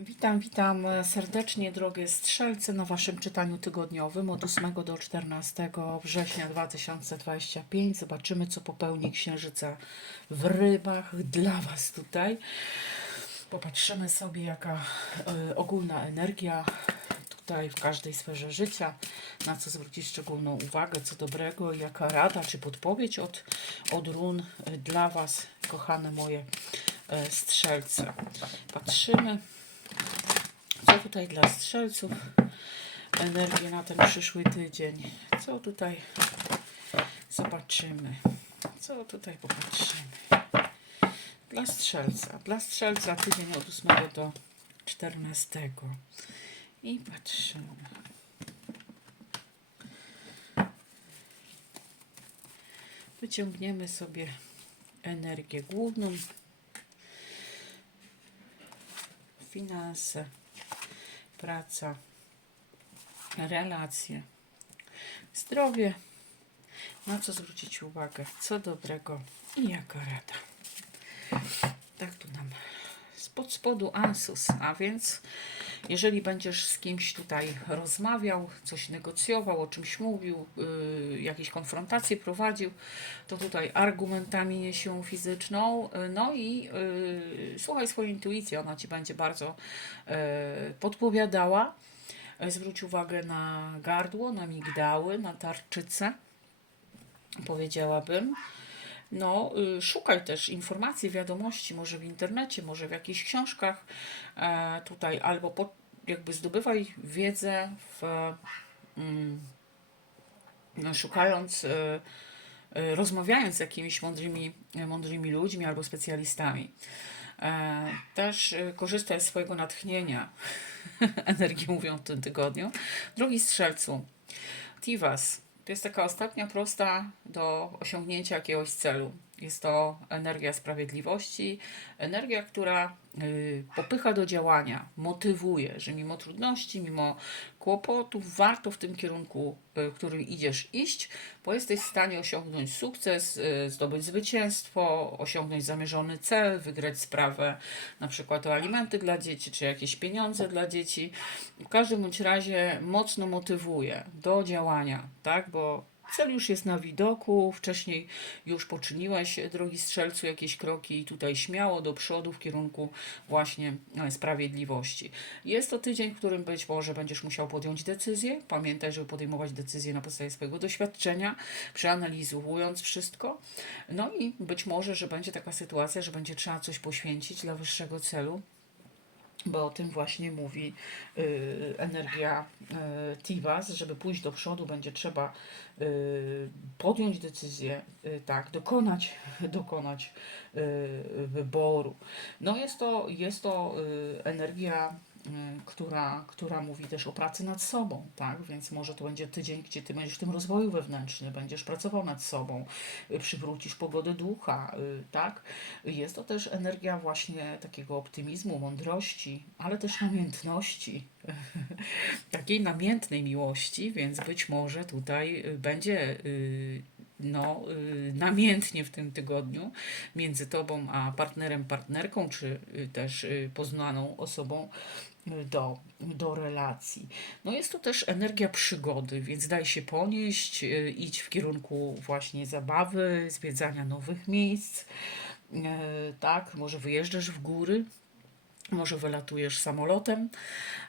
Witam, witam serdecznie, drogie strzelce, na Waszym czytaniu tygodniowym od 8 do 14 września 2025. Zobaczymy, co popełni Księżyca w rybach dla Was tutaj. Popatrzymy sobie, jaka y, ogólna energia tutaj w każdej sferze życia, na co zwrócić szczególną uwagę, co dobrego, jaka rada czy podpowiedź od, od run y, dla Was, kochane moje y, strzelce. Patrzymy. Co tutaj dla strzelców? Energię na ten przyszły tydzień. Co tutaj zobaczymy? Co tutaj popatrzymy? Dla strzelca. Dla strzelca tydzień od 8 do 14. I patrzymy. Wyciągniemy sobie energię główną. Finanse praca, relacje, zdrowie, na co zwrócić uwagę, co dobrego i jaka rada. Tak tu nam spod spodu Ansus, a więc jeżeli będziesz z kimś tutaj rozmawiał, coś negocjował, o czymś mówił, yy, jakieś konfrontacje prowadził, to tutaj argumentami nie siłą fizyczną, yy, no i yy, słuchaj swojej intuicji, ona Ci będzie bardzo yy, podpowiadała. Zwróć uwagę na gardło, na migdały, na tarczycę, powiedziałabym. No, y, szukaj też informacji, wiadomości, może w internecie, może w jakichś książkach e, tutaj, albo po, jakby zdobywaj wiedzę w, mm, no, szukając, e, e, rozmawiając z jakimiś mądrymi, mądrymi ludźmi albo specjalistami. Też korzystaj z swojego natchnienia, energii mówią w tym tygodniu. Drugi strzelcu, Tivas. To jest taka ostatnia prosta do osiągnięcia jakiegoś celu. Jest to energia sprawiedliwości, energia, która y, popycha do działania, motywuje, że mimo trudności, mimo kłopotów, warto w tym kierunku, y, w którym idziesz, iść, bo jesteś w stanie osiągnąć sukces, y, zdobyć zwycięstwo, osiągnąć zamierzony cel, wygrać sprawę na przykład o alimenty dla dzieci, czy jakieś pieniądze dla dzieci. W każdym bądź razie mocno motywuje do działania, tak, bo Cel już jest na widoku, wcześniej już poczyniłeś, drogi strzelcu, jakieś kroki i tutaj śmiało do przodu w kierunku właśnie e, sprawiedliwości. Jest to tydzień, w którym być może będziesz musiał podjąć decyzję. Pamiętaj, żeby podejmować decyzje na podstawie swojego doświadczenia, przeanalizując wszystko. No i być może, że będzie taka sytuacja, że będzie trzeba coś poświęcić dla wyższego celu bo o tym właśnie mówi y, energia y, Tivas, żeby pójść do przodu będzie trzeba y, podjąć decyzję, y, tak, dokonać, dokonać y, wyboru. No jest to, jest to y, energia która, która mówi też o pracy nad sobą, tak? Więc może to będzie tydzień, gdzie ty będziesz w tym rozwoju wewnętrznym, będziesz pracował nad sobą, y, przywrócisz pogodę ducha, y, tak? Jest to też energia właśnie takiego optymizmu, mądrości, ale też namiętności, takiej namiętnej miłości, więc być może tutaj y, będzie y, no, y, namiętnie w tym tygodniu między tobą a partnerem, partnerką, czy y, też y, poznaną osobą y, do, do relacji. No jest to też energia przygody, więc daj się ponieść, y, idź w kierunku właśnie zabawy, zwiedzania nowych miejsc, y, tak, może wyjeżdżasz w góry, może wylatujesz samolotem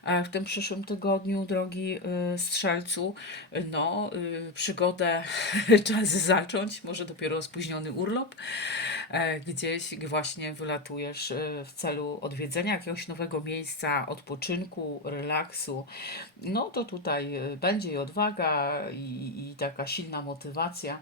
e, w tym przyszłym tygodniu, drogi y, strzelcu. No, y, przygodę czas zacząć, może dopiero spóźniony urlop. e, Gdzieś właśnie wylatujesz y, w celu odwiedzenia jakiegoś nowego miejsca, odpoczynku, relaksu. No to tutaj będzie i odwaga, i, i taka silna motywacja.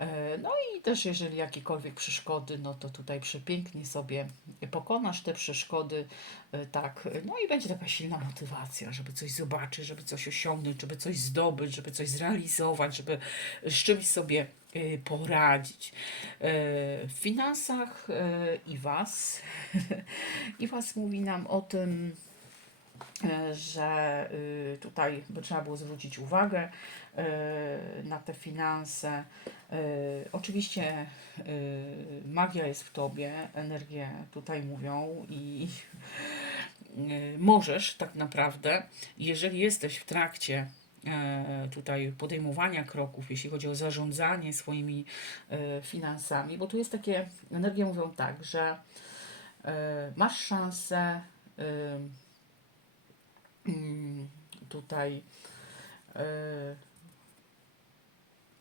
E, No i też jeżeli jakiekolwiek przeszkody, no to tutaj przepięknie sobie pokonasz te przeszkody, e, tak, no i będzie taka silna motywacja, żeby coś zobaczyć, żeby coś osiągnąć, żeby coś zdobyć, żeby coś zrealizować, żeby z czymś sobie e, poradzić. W finansach i was, i was mówi nam o tym, że y, tutaj trzeba było zwrócić uwagę y, na te finanse. Y, Oczywiście magia jest w tobie, energie tutaj mówią i możesz tak naprawdę, jeżeli jesteś w trakcie e, tutaj podejmowania kroków, jeśli chodzi o zarządzanie swoimi e, finansami, bo tu jest takie, energie mówią tak, że e, masz szansę e, tutaj e,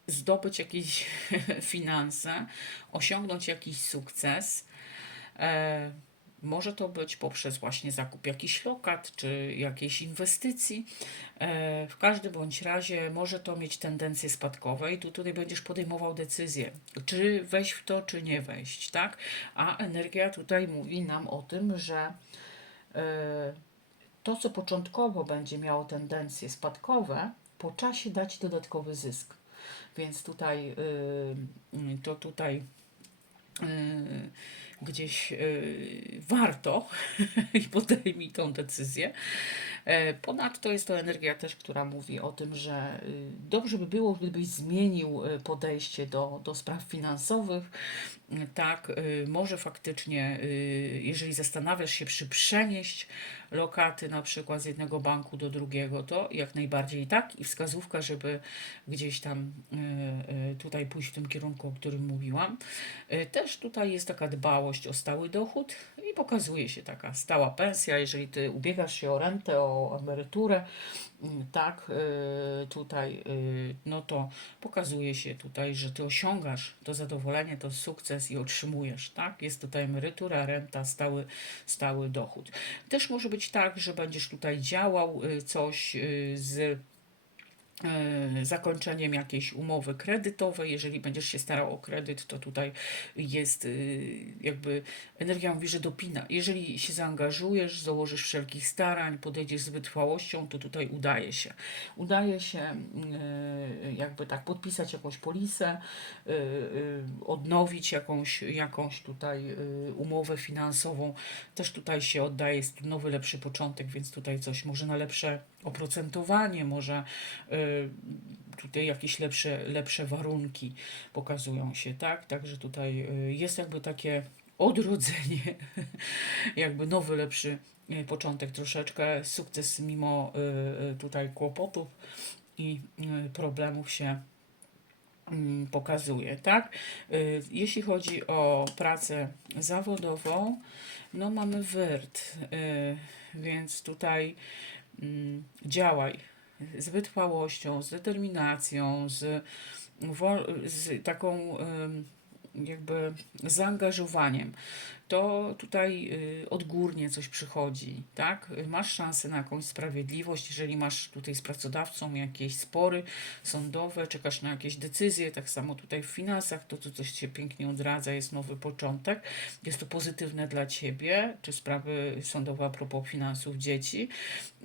zdobyć jakieś finanse, osiągnąć jakiś sukces. E, może to być poprzez właśnie zakup jakichś lokat czy jakiejś inwestycji. E, w każdym bądź razie może to mieć tendencje spadkowe i tu tutaj będziesz podejmował decyzję, czy wejść w to, czy nie wejść, tak? A energia tutaj mówi nam o tym, że to, co początkowo będzie miało tendencje spadkowe, po czasie dać dodatkowy zysk. Więc tutaj y, to tutaj y, gdzieś y, warto i podejmij tą decyzję. E, Ponadto jest to energia też, która mówi o tym, że y, dobrze by było, gdybyś zmienił y, podejście do, do spraw finansowych. Tak, y, może faktycznie, y, jeżeli zastanawiasz się, czy przenieść lokaty na przykład z jednego banku do drugiego, to jak najbardziej tak i wskazówka, żeby gdzieś tam tutaj pójść w tym kierunku, o którym mówiłam. Też tutaj jest taka dbałość o stały dochód i pokazuje się taka stała pensja, jeżeli ty ubiegasz się o rentę, o emeryturę, mm, tak, y, tutaj, y, no to pokazuje się tutaj, że ty osiągasz to zadowolenie, to sukces i otrzymujesz, tak, jest to ta emerytura, renta, stały, stały dochód. Też może być tak, że będziesz tutaj działał y, coś z zakończeniem jakiejś umowy kredytowej. Jeżeli będziesz się starał o kredyt, to tutaj jest y, jakby energia mówi, że dopina. Jeżeli się zaangażujesz, założysz wszelkich starań, podejdziesz z wytrwałością, to tutaj udaje się. Udaje się y, jakby tak podpisać jakąś polisę, y, odnowić jakąś, jakąś tutaj umowę finansową. Też tutaj się oddaje, jest nowy, lepszy początek, więc tutaj coś może na lepsze oprocentowanie, może y, tutaj jakieś lepsze, lepsze warunki pokazują się, tak? Także tutaj y, jest jakby takie odrodzenie, jakby nowy, lepszy y, początek troszeczkę, sukces mimo tutaj kłopotów i problemów się mm, pokazuje, tak? Jeśli chodzi o pracę zawodową, no mamy wyrt, więc tutaj działaj z wytrwałością, z determinacją, z, z taką jakby zaangażowaniem, to tutaj y, odgórnie coś przychodzi, tak? Masz szansę na jakąś sprawiedliwość, jeżeli masz tutaj z pracodawcą jakieś spory sądowe, czekasz na jakieś decyzje, tak samo tutaj w finansach, to co coś się pięknie odradza, jest nowy początek, jest to pozytywne dla Ciebie, czy sprawy sądowe a propos finansów dzieci,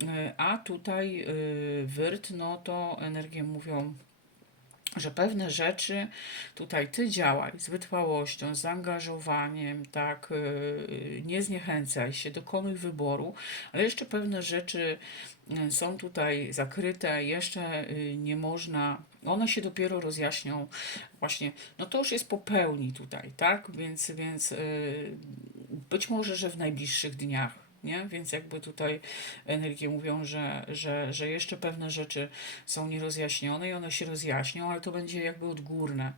Y, a tutaj y, wyrt, no to energie mówią że pewne rzeczy tutaj ty działaj z wytrwałością, z zaangażowaniem, tak, yy, nie zniechęcaj się, dokonuj wyboru, ale jeszcze pewne rzeczy yy, są tutaj zakryte, jeszcze nie można, one się dopiero rozjaśnią właśnie, no to już jest po pełni tutaj, tak, więc, więc być może, że w najbliższych dniach. Nie? Więc jakby tutaj energie mówią, że, że, że jeszcze pewne rzeczy są nierozjaśnione i one się rozjaśnią, ale to będzie jakby odgórne.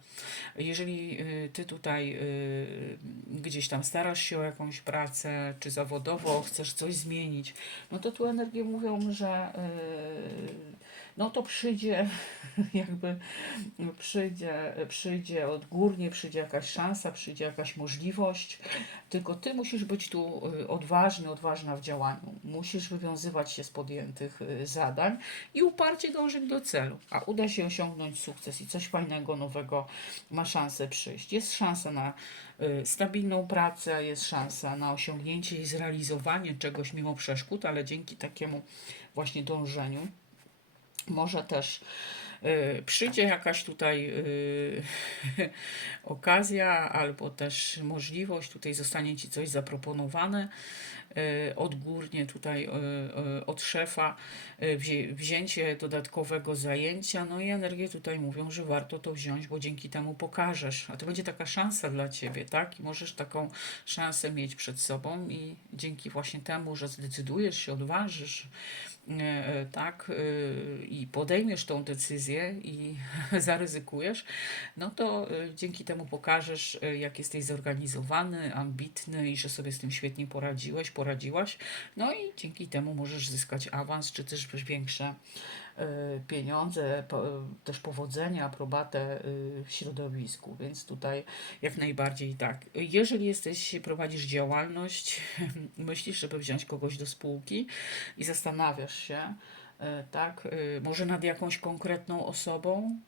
Jeżeli y, ty tutaj y, gdzieś tam starasz się o jakąś pracę, czy zawodowo chcesz coś zmienić, no to tu energie mówią, że y, no to przyjdzie jakby przyjdzie, przyjdzie odgórnie, przyjdzie jakaś szansa, przyjdzie jakaś możliwość, tylko ty musisz być tu y, odważny, odważna w działaniu. Musisz wywiązywać się z podjętych y, zadań i uparcie dążyć do celu. A uda się osiągnąć sukces i coś fajnego, nowego ma szansę przyjść. Jest szansa na y, stabilną pracę, jest szansa na osiągnięcie i zrealizowanie czegoś mimo przeszkód, ale dzięki takiemu właśnie dążeniu może też y, przyjdzie jakaś tutaj y, okazja, albo też możliwość, tutaj zostanie Ci coś zaproponowane, y, odgórnie tutaj e, e, od szefa wzię, wzięcie dodatkowego zajęcia. No i energie tutaj mówią, że warto to wziąć, bo dzięki temu pokażesz. A to będzie taka szansa dla ciebie, tak? I możesz taką szansę mieć przed sobą i dzięki właśnie temu, że zdecydujesz się, odważysz, tak, e, i podejmiesz tą decyzję i zaryzykujesz, no to e, dzięki temu pokażesz, e, jak jesteś zorganizowany, ambitny i że sobie z tym świetnie poradziłeś, poradziłaś. No i dzięki temu możesz zyskać awans, czy też większe e, pieniądze, po, też powodzenia, aprobatę e, w środowisku, więc tutaj jak najbardziej tak. Jeżeli jesteś, prowadzisz działalność, myślisz, żeby wziąć kogoś do spółki i zastanawiasz się, e, tak, może nad jakąś konkretną osobą,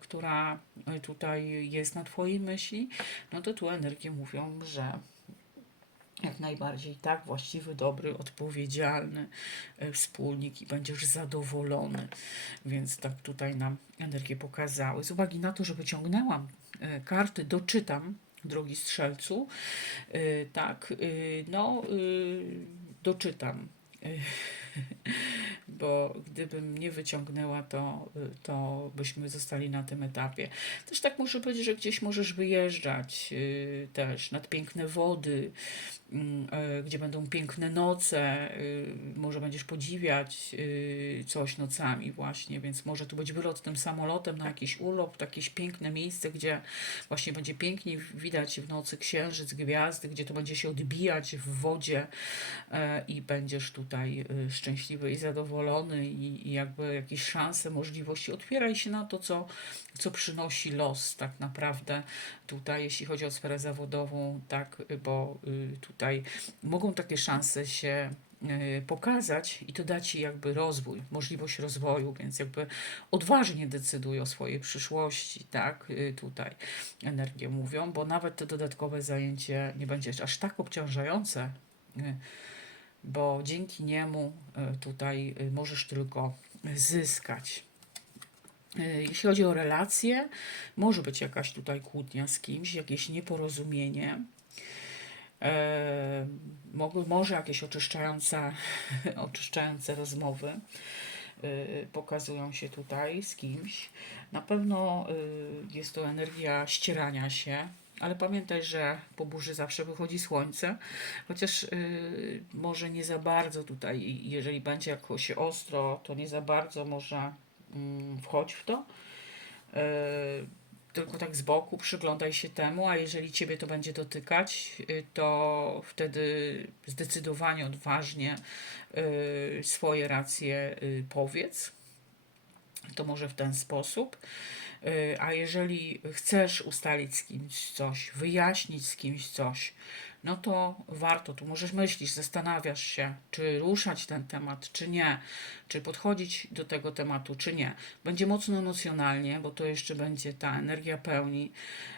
która tutaj jest na Twojej myśli, no to tu energie mówią, że jak najbardziej tak, właściwy, dobry, odpowiedzialny e, wspólnik i będziesz zadowolony. Więc tak tutaj nam energie pokazały. Z uwagi na to, że wyciągnęłam e, karty, doczytam, drogi strzelcu, e, tak, no, doczytam. Bo gdybym nie wyciągnęła, to, to byśmy zostali na tym etapie. Też tak może być, że gdzieś możesz wyjeżdżać też nad piękne wody, gdzie będą piękne noce, y, może będziesz podziwiać y, coś nocami właśnie, więc może tu być wylot tym samolotem na jakiś urlop, jakieś piękne miejsce, gdzie właśnie będzie pięknie widać w nocy księżyc, gwiazdy, gdzie to będzie się odbijać w wodzie e, i będziesz tutaj y, szczęśliwy i zadowolony i, i jakby jakieś szanse, możliwości. Otwieraj się na to, co, co przynosi los tak naprawdę tutaj, jeśli chodzi o sferę zawodową, tak, bo y, tutaj mogą takie szanse się y, pokazać i to da Ci jakby rozwój, możliwość rozwoju, więc jakby odważnie decyduj o swojej przyszłości, tak, y, tutaj energie mówią, bo nawet to dodatkowe zajęcie nie będzie aż tak obciążające, y, bo dzięki niemu y, tutaj możesz tylko zyskać. Jeśli chodzi o relacje, może być jakaś tutaj kłótnia z kimś, jakieś nieporozumienie. E, mogły, może jakieś oczyszczające, oczyszczające rozmowy y, pokazują się tutaj z kimś. Na pewno y, jest to energia ścierania się, ale pamiętaj, że po burzy zawsze wychodzi słońce, chociaż y, może nie za bardzo tutaj, jeżeli będzie jakoś ostro, to nie za bardzo może mm, wchodź w to. Tylko tak z boku przyglądaj się temu, a jeżeli Ciebie to będzie dotykać, y, to wtedy zdecydowanie, odważnie y, swoje racje y, powiedz. To może w ten sposób. A jeżeli chcesz ustalić z kimś coś, wyjaśnić z kimś coś, no to warto, tu możesz myślisz, zastanawiasz się, czy ruszać ten temat, czy nie, czy podchodzić do tego tematu, czy nie. Będzie mocno emocjonalnie, bo to jeszcze będzie ta energia pełni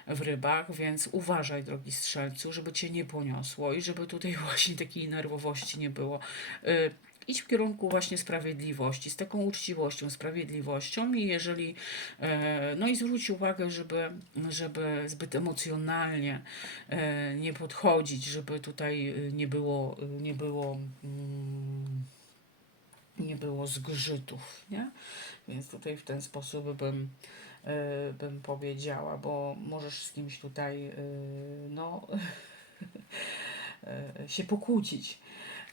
w rybach, więc uważaj, drogi strzelcu, żeby cię nie poniosło i żeby tutaj właśnie takiej nerwowości nie było. Y, Idź w kierunku właśnie sprawiedliwości, z taką uczciwością, sprawiedliwością i jeżeli, e, no i zwróć uwagę, żeby, żeby zbyt emocjonalnie e, nie podchodzić, żeby tutaj e, nie było, nie było, mm, nie było zgrzytów, nie? Więc tutaj w ten sposób bym, bym powiedziała, bo możesz z kimś tutaj, no, się pokłócić.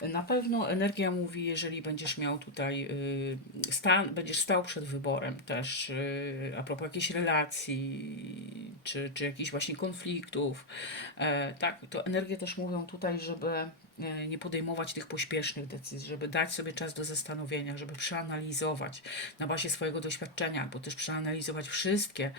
Na pewno energia mówi, jeżeli będziesz miał tutaj, y, stan, będziesz stał przed wyborem też, y, a propos jakiejś relacji, czy, czy jakichś właśnie konfliktów, e, tak, to energie też mówią tutaj, żeby nie podejmować tych pośpiesznych decyzji, żeby dać sobie czas do zastanowienia, żeby przeanalizować na bazie swojego doświadczenia, albo też przeanalizować wszystkie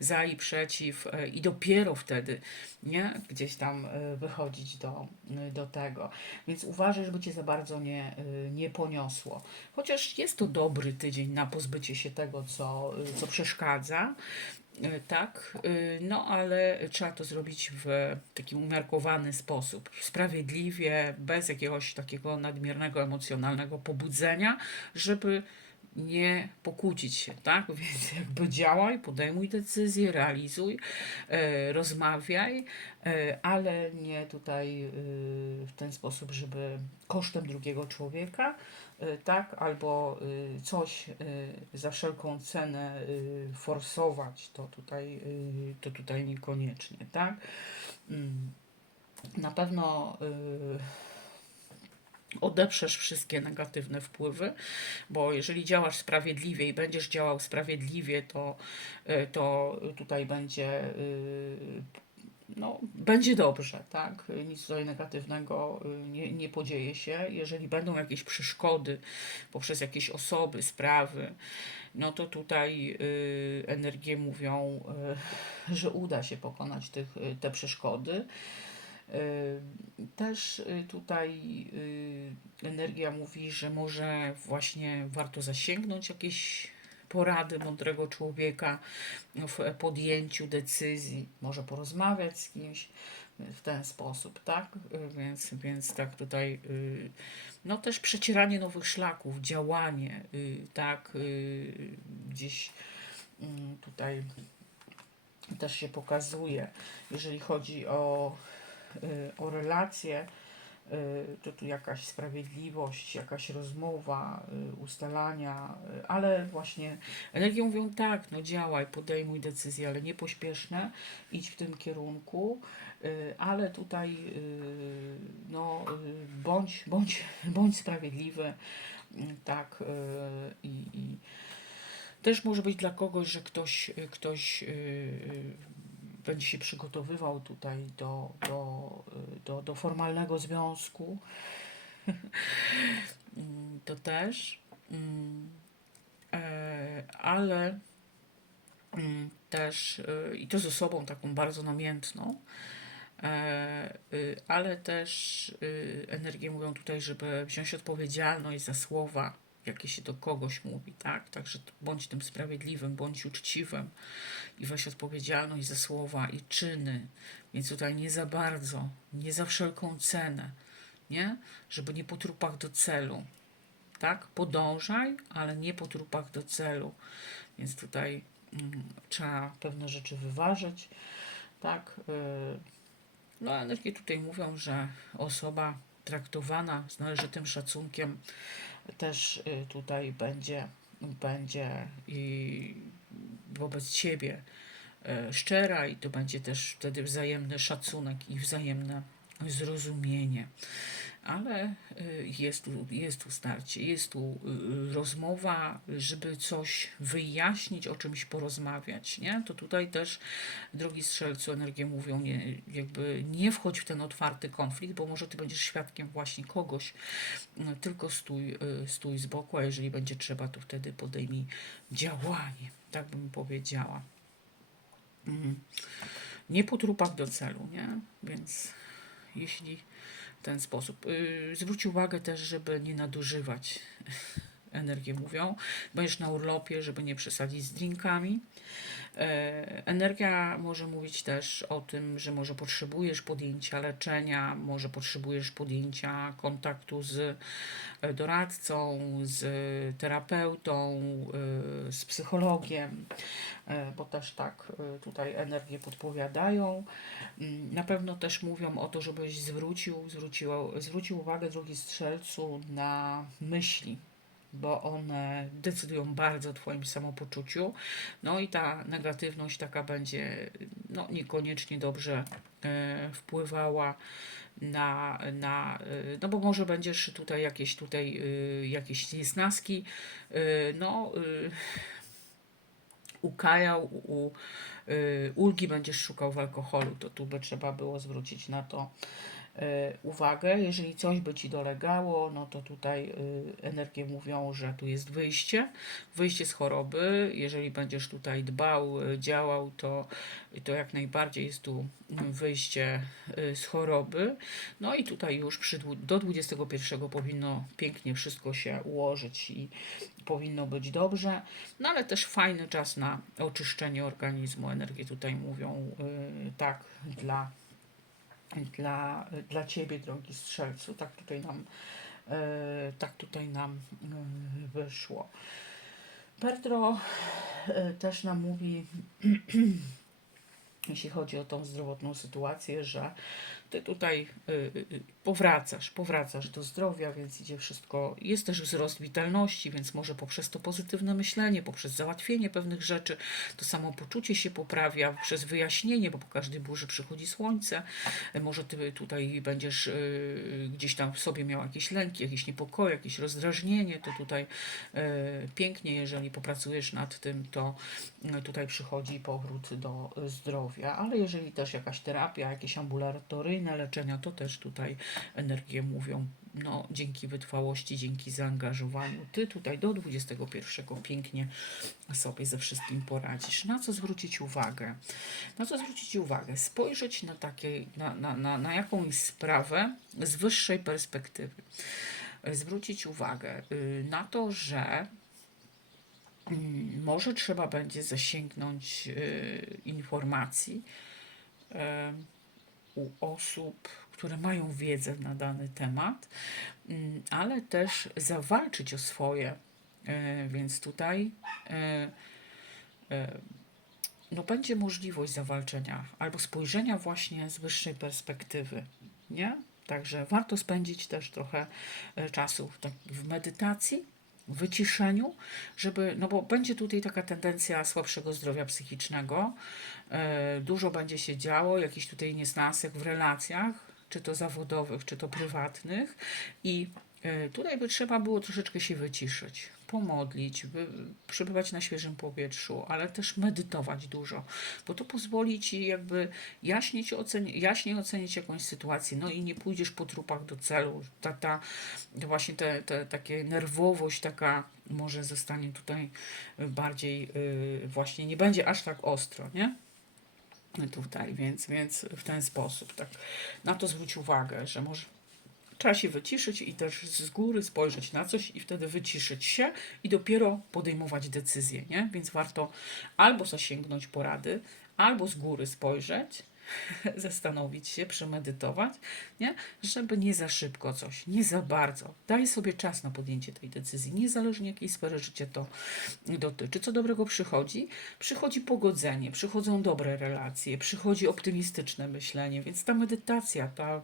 za i przeciw e, i dopiero wtedy, nie, gdzieś tam e, wychodzić do, e, do tego. Więc uważaj, żeby cię za bardzo nie, e, nie poniosło. Chociaż jest to dobry tydzień na pozbycie się tego, co, e, co przeszkadza. E, Tak, y, no ale trzeba to zrobić w taki umiarkowany sposób, sprawiedliwie, bez jakiegoś takiego nadmiernego emocjonalnego pobudzenia, żeby nie pokłócić się, tak? Więc jakby działaj, podejmuj decyzje, realizuj, e, rozmawiaj, e, ale nie tutaj e, w ten sposób, żeby kosztem drugiego człowieka, e, tak? Albo e, coś e, za wszelką cenę e, forsować, to tutaj, e, to tutaj niekoniecznie, tak? Mm. Na pewno y, odeprzesz wszystkie negatywne wpływy, bo jeżeli działasz sprawiedliwie i będziesz działał sprawiedliwie, to, y, to tutaj będzie, y, no, będzie dobrze, tak? Nic tutaj negatywnego y, nie, nie podzieje się. Jeżeli będą jakieś przeszkody poprzez jakieś osoby, sprawy, no to tutaj y, energie mówią, y, że uda się pokonać tych, y, te przeszkody. Y, Też tutaj energia mówi, że może właśnie warto zasięgnąć jakiejś porady mądrego człowieka w podjęciu decyzji, może porozmawiać z kimś w ten sposób, tak? Więc, więc tak tutaj, y, no też przecieranie nowych szlaków, działanie, y, tak? y, Gdzieś mm, tutaj też się pokazuje, jeżeli chodzi o o relacje, to tu jakaś sprawiedliwość, jakaś rozmowa, y, ustalania, y, ale właśnie energie mówią tak, no działaj, podejmuj decyzje, ale nie pośpieszne, idź w tym kierunku, y, ale tutaj y, no, y, bądź, bądź, bądź sprawiedliwy, y, tak, y, i, i też może być dla kogoś, że ktoś, y, ktoś y, y, będzie się przygotowywał tutaj do, do, do, do formalnego związku. To też. E, Ale mm, też y, i to z osobą taką bardzo namiętną. E, y, Ale też y, energie mówią tutaj, żeby wziąć odpowiedzialność za słowa, jakie się do kogoś mówi, tak? Także bądź tym sprawiedliwym, bądź uczciwym i weź odpowiedzialność za słowa i czyny. Więc tutaj nie za bardzo, nie za wszelką cenę, nie? Żeby nie po trupach do celu, tak? Podążaj, ale nie po trupach do celu. Więc tutaj mm, trzeba pewne rzeczy wyważyć, tak? Y, no, energie tutaj mówią, że osoba traktowana z należytym szacunkiem też y, tutaj będzie, będzie i wobec ciebie e, szczera i to będzie też wtedy wzajemny szacunek i wzajemne zrozumienie. Ale y, jest jest tu starcie, jest tu y, rozmowa, żeby coś wyjaśnić, o czymś porozmawiać, nie? To tutaj też, drogi strzelcu, energie mówią, nie, jakby nie wchodź w ten otwarty konflikt, bo może ty będziesz świadkiem właśnie kogoś, no, tylko stój, y, stój z boku, a jeżeli będzie trzeba, to wtedy podejmij działanie, tak bym powiedziała. Mhm. Nie po trupach do celu, nie? Więc jeśli ten sposób. Yy, zwróć uwagę też, żeby nie nadużywać energię mówią. Będziesz na urlopie, żeby nie przesadzić z drinkami. E, Energia może mówić też o tym, że może potrzebujesz podjęcia leczenia, może potrzebujesz podjęcia kontaktu z e, doradcą, z terapeutą, e, z psychologiem, bo też tak tutaj energie podpowiadają. Mm, Na pewno też mówią o to, żebyś zwrócił, zwrócił, zwrócił uwagę, drogi strzelcu, na myśli, bo one decydują bardzo o Twoim samopoczuciu. No i ta negatywność taka będzie no, niekoniecznie dobrze e, wpływała na, na e, no bo może będziesz tutaj jakieś tutaj e, jakieś niesnaski no ukajał, u, ulgi będziesz szukał w alkoholu, to tu by trzeba było zwrócić na to uwagę. Jeżeli coś by ci dolegało, no to tutaj y, energie mówią, że tu jest wyjście, wyjście z choroby. Jeżeli będziesz tutaj dbał, y, działał, to, to jak najbardziej jest tu wyjście y, z choroby. No i tutaj już przy, do 21 powinno pięknie wszystko się ułożyć i powinno być dobrze. No ale też fajny czas na oczyszczenie organizmu. Energie tutaj mówią tak dla, dla, dla ciebie, drogi strzelcu. Tak tutaj nam, y, tak tutaj nam y, wyszło. Pedro e, też nam mówi, jeśli chodzi o tą zdrowotną sytuację, że ty tutaj y, y, powracasz, powracasz do zdrowia, więc idzie wszystko. Jest też wzrost witalności, więc może poprzez to pozytywne myślenie, poprzez załatwienie pewnych rzeczy, to samopoczucie się poprawia, przez wyjaśnienie, bo po każdej burzy przychodzi słońce. Y, Może ty tutaj będziesz y, gdzieś tam w sobie miał jakieś lęki, jakieś niepokoje, jakieś rozdrażnienie, to tutaj y, pięknie, jeżeli popracujesz nad tym, to y, tutaj przychodzi powrót do y, zdrowia, ale jeżeli też jakaś terapia, jakieś ambulatoryjne leczenia, to też tutaj energie mówią, no dzięki wytrwałości, dzięki zaangażowaniu, ty tutaj do 21 pięknie sobie ze wszystkim poradzisz. Na co zwrócić uwagę? Na co zwrócić uwagę? Spojrzeć na, takie, na, na, na, na jakąś sprawę z wyższej perspektywy. Zwrócić uwagę y, na to, że mm, może trzeba będzie zasięgnąć y, informacji u osób, które mają wiedzę na dany temat, mm, ale też zawalczyć o swoje. Y, Więc tutaj y, y, no będzie możliwość zawalczenia albo spojrzenia właśnie z wyższej perspektywy, nie? Także warto spędzić też trochę e, czasu w, tak, medytacji, wyciszeniu, żeby, no bo będzie tutaj taka tendencja słabszego zdrowia psychicznego, e, dużo będzie się działo, jakiś tutaj niesnasek w relacjach, czy to zawodowych, czy to prywatnych. I e, tutaj by trzeba było troszeczkę się wyciszyć, pomodlić, by, przebywać na świeżym powietrzu, ale też medytować dużo, bo to pozwoli ci jakby jaśniej, oceni- jaśniej ocenić jakąś sytuację, no i nie pójdziesz po trupach do celu. Ta, ta właśnie te, te, takie nerwowość taka może zostanie tutaj bardziej yy, właśnie nie będzie aż tak ostro, nie? Tutaj, więc, więc w ten sposób, tak. Na to zwróć uwagę, że może trzeba się wyciszyć i też z góry spojrzeć na coś i wtedy wyciszyć się i dopiero podejmować decyzje, nie? Więc warto albo zasięgnąć porady, albo z góry spojrzeć, zastanowić się, przemedytować, nie? żeby nie za szybko coś, nie za bardzo. Daj sobie czas na podjęcie tej decyzji, niezależnie jakiej sfery życia to dotyczy. Co dobrego przychodzi? Przychodzi pogodzenie, przychodzą dobre relacje, przychodzi optymistyczne myślenie, więc ta medytacja, ta,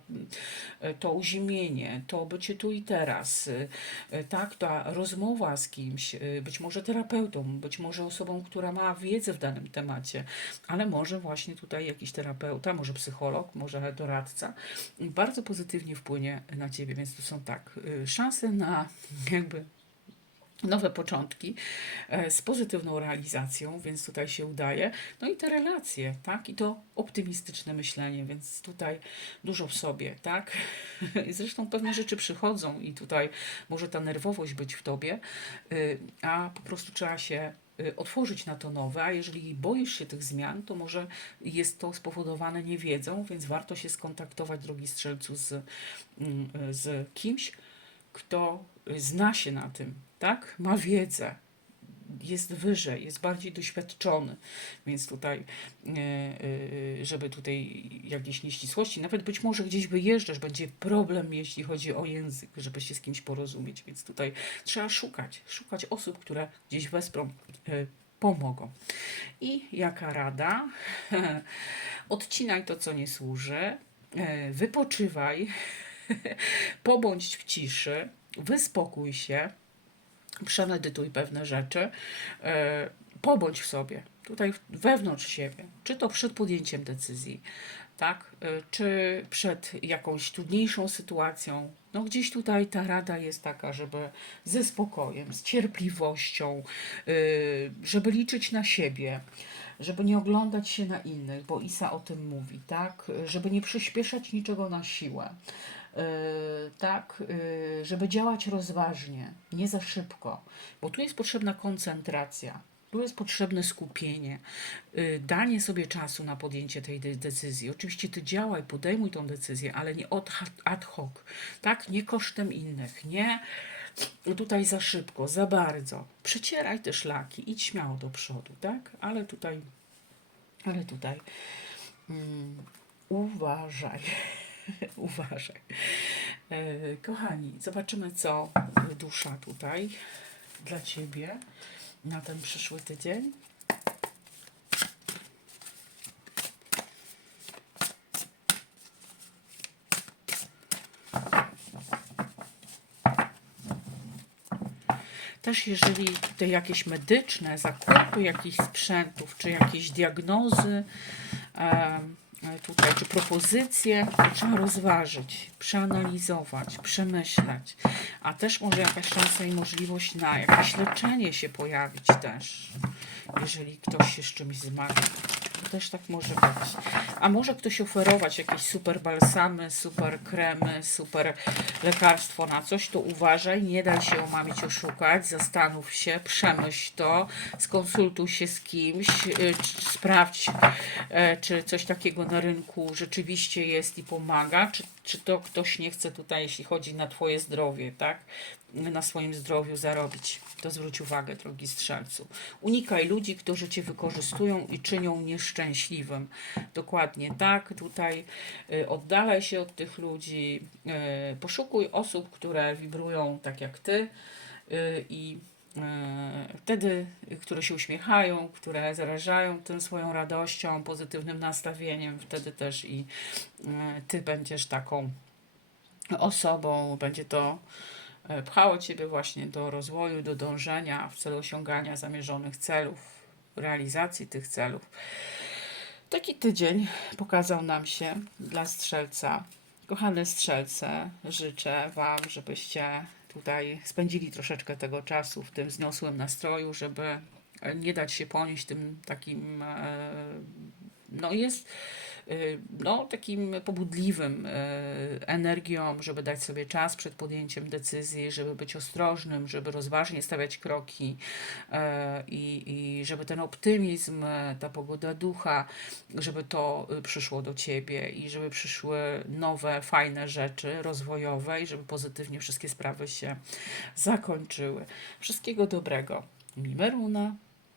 to uziemienie, to bycie tu i teraz, tak, ta rozmowa z kimś, być może terapeutą, być może osobą, która ma wiedzę w danym temacie, ale może właśnie tutaj jakiś terapeuta, może psycholog, może doradca, bardzo pozytywnie wpłynie na ciebie, więc to są tak, y, szanse na jakby nowe początki e, z pozytywną realizacją, więc tutaj się udaje. No i te relacje, tak? I to optymistyczne myślenie, więc tutaj dużo w sobie, tak? Zresztą pewne rzeczy przychodzą i tutaj może ta nerwowość być w tobie, y, a po prostu trzeba się otworzyć na to nowe, a jeżeli boisz się tych zmian, to może jest to spowodowane niewiedzą, więc warto się skontaktować, drogi strzelcu, z, mm, z kimś, kto zna się na tym, tak? Ma wiedzę, jest wyżej, jest bardziej doświadczony, więc tutaj, e, e, żeby tutaj jakieś nieścisłości, nawet być może gdzieś wyjeżdżasz, będzie problem, jeśli chodzi o język, żeby się z kimś porozumieć, więc tutaj trzeba szukać, szukać osób, które gdzieś wesprą, e, pomogą. I jaka rada? Odcinaj to, co nie służy, wypoczywaj, pobądź w ciszy, wyspokój się, przemedytuj pewne rzeczy, e, pobądź w sobie, tutaj wewnątrz siebie, czy to przed podjęciem decyzji, tak, e, czy przed jakąś trudniejszą sytuacją. No gdzieś tutaj ta rada jest taka, żeby ze spokojem, z cierpliwością, e, żeby liczyć na siebie, żeby nie oglądać się na innych, bo Isa o tym mówi, tak, żeby nie przyspieszać niczego na siłę. Yy, tak, yy, żeby działać rozważnie, nie za szybko, bo tu jest potrzebna koncentracja, tu jest potrzebne skupienie, yy, danie sobie czasu na podjęcie tej de- decyzji. Oczywiście ty działaj, podejmuj tą decyzję, ale nie ad hoc, tak, nie kosztem innych, nie tutaj za szybko, za bardzo. Przecieraj te szlaki, idź śmiało do przodu, tak, ale tutaj, ale tutaj mm, uważaj. Uważaj. E, kochani, zobaczymy, co dusza tutaj dla ciebie na ten przyszły tydzień. Też jeżeli tutaj jakieś medyczne zakupy jakichś sprzętów, czy jakieś diagnozy, em, tutaj, czy propozycje, trzeba rozważyć, przeanalizować, przemyśleć. A też może jakaś szansa i możliwość na jakieś leczenie się pojawić też, jeżeli ktoś się z czymś zmaga. Też tak może być. A może ktoś oferować jakieś super balsamy, super kremy, super lekarstwo na coś, to uważaj, nie daj się omamić, oszukać, zastanów się, przemyśl to, skonsultuj się z kimś, y, sprawdź, e, czy coś takiego na rynku rzeczywiście jest i pomaga, czy, czy to ktoś nie chce tutaj, jeśli chodzi na Twoje zdrowie, tak? Na swoim zdrowiu zarobić. To zwróć uwagę, drogi strzelcu. Unikaj ludzi, którzy Cię wykorzystują i czynią nieszczęśliwym. Dokładnie tak. Tutaj y, oddalaj się od tych ludzi, y, poszukuj osób, które wibrują tak jak Ty y, i wtedy, które się uśmiechają, które zarażają tym swoją radością, pozytywnym nastawieniem, wtedy też i Ty będziesz taką osobą, będzie to pchało Ciebie właśnie do rozwoju, do dążenia w celu osiągania zamierzonych celów, realizacji tych celów. Taki tydzień pokazał nam się dla strzelca. Kochane strzelce, życzę Wam, żebyście tutaj spędzili troszeczkę tego czasu w tym wzniosłym nastroju, żeby e, nie dać się ponieść tym takim, e, no jest no, takim pobudliwym y, energią, żeby dać sobie czas przed podjęciem decyzji, żeby być ostrożnym, żeby rozważnie stawiać kroki y, i, i żeby ten optymizm, y, ta pogoda ducha, żeby to y, przyszło do ciebie i żeby przyszły nowe, fajne rzeczy rozwojowe i żeby pozytywnie wszystkie sprawy się zakończyły. Wszystkiego dobrego. Mimeruna.